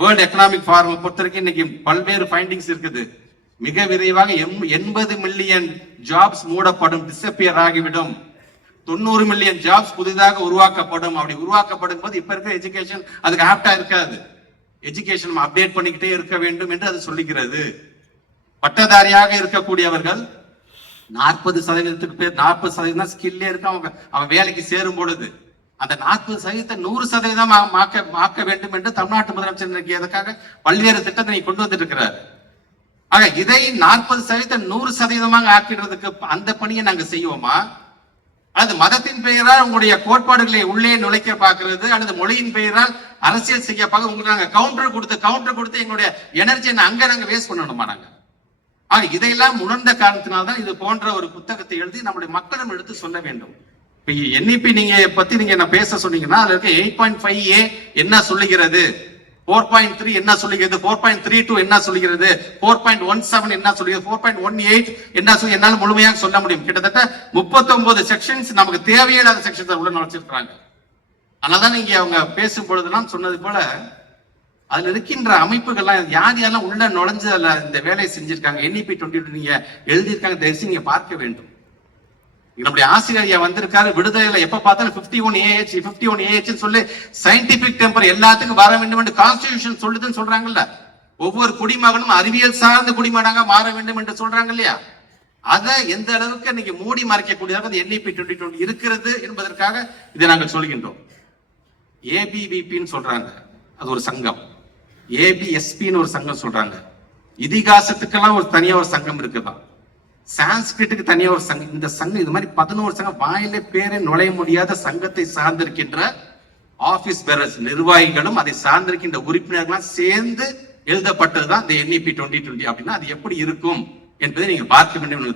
World economic forum பொறுத்த வரைக்கும் இன்னைக்கு பல்வேறு ஃபைண்டிங்ஸ் இருக்குது. மிக விரைவாக 80 மில்லியன் ஜாப்ஸ் மூடப்படும், டிஸப்பியர் ஆகிவிடும். 90 மில்லியன் ஜாப்ஸ் புதிதாக உருவாக்கப்படும். அப்படி உருவாக்கப்படும் போது இப்ப இருக்கிற எஜுகேஷன் அதுக்கு ஆப்டா இருக்காது. எஜுகேஷன் அப்டேட் பண்ணிக்கிட்டே இருக்க வேண்டும் என்று அது சொல்லுகிறது. பட்டதாரியாக இருக்கக்கூடியவர்கள் 40% பேர் 40% ஸ்கில்லே இருக்கு. அவன் வேலைக்கு சேரும் பொழுது அந்த 40% 100% ஆக்க வேண்டும் என்று தமிழ்நாட்டு முதலமைச்சர் எதற்காக பல்வேறு திட்டத்தை கொண்டு வந்துட்டு இருக்கிறார். ஆக இதை 40% 100% ஆக்கிடுறதுக்கு அந்த பணியை நாங்க செய்வோமா? அல்லது மதத்தின் பெயரால் உங்களுடைய கோட்பாடுகளை உள்ளே நுழைக்க பார்க்கிறது, அல்லது மொழியின் பெயரால் அரசியல் செய்ய பார்க்க உங்களுக்கு நாங்க கவுண்டர் கொடுத்து எங்களுடைய எனர்ஜியை அங்க நாங்க வேஸ்ட் பண்ணணுமா? நாங்க இதையெல்லாம் உணர்ந்த காரணத்தினால்தான் இது போன்ற ஒரு புத்தகத்தை எழுதி நம்முடைய மக்களும் எடுத்து சொல்ல வேண்டும். என்இபி நீங்க பத்தி நீங்க என்ன பேச சொன்னீங்கன்னா அதுல இருக்க 8.5A என்ன சொல்லுகிறது, 4.3 என்ன சொல்லுகிறது, 4.32 என்ன சொல்லுகிறது, 4.17 என்ன சொல்லுகிறது, 4.18 என்ன சொல்லி என்னால முழுமையாக சொல்ல முடியும். கிட்டத்தட்ட 39 செக்ஷன்ஸ் நமக்கு தேவையில்லாத செக்ஷன்ஸ் உள்ள நுழைச்சிருக்காங்க. அதனாலதான் நீங்க அவங்க பேசும் பொழுதுலாம் சொன்னது போல அதுல இருக்கின்ற அமைப்புகள்லாம் யாரெல்லாம் உள்ள நுழைஞ்சு அதுல இந்த வேலையை செஞ்சிருக்காங்க, NEP 22 நீங்க எழுதியிருக்காங்க, தயவுசெய்து நீங்க பார்க்க வேண்டும். நம்முடைய ஆசிரியர் வந்திருக்காரு, விடுதலையில எப்ப பார்த்தாலும் 51AH சொல்லி சயின்டிபிக் டெம்பர் எல்லாத்துக்கும் வர வேண்டும் என்று கான்ஸ்டிடியூஷன் சொல்லுதுன்னு சொல்றாங்கல்ல. ஒவ்வொரு குடிமகனும் அறிவியல் சார்ந்த குடிமகனாக மாற வேண்டும் என்று சொல்றாங்க இல்லையா? அதை எந்த அளவுக்கு இன்னைக்கு மூடி மறைக்கக்கூடியதாக NEP 2020 இருக்கிறது என்பதற்காக இதை நாங்கள் சொல்கின்றோம். ABVPன்னு சொல்றாங்க, அது ஒரு சங்கம். ABSPன்னு ஒரு சங்கம் சொல்றாங்க. இதிகாசத்துக்கெல்லாம் ஒரு தனியா ஒரு சங்கம் இருக்குதான். சான்ஸ்கிரிட்டுக்கு தனியா ஒரு சங்கம். இந்த சங்கம் இது மாதிரி 11 சங்கம் வாயிலே பேரே நுழைய முடியாத சங்கத்தை சார்ந்திருக்கின்ற ஆபீஸ் பேரர்ஸ் நிர்வாகிகளும் அதை சார்ந்திருக்கின்ற உறுப்பினர்களும் சேர்ந்து எழுதப்பட்டதுதான் இந்த NEP 2020. அப்படின்னா அது எப்படி இருக்கும் என்பதை நீங்க பார்க்க வேண்டும்.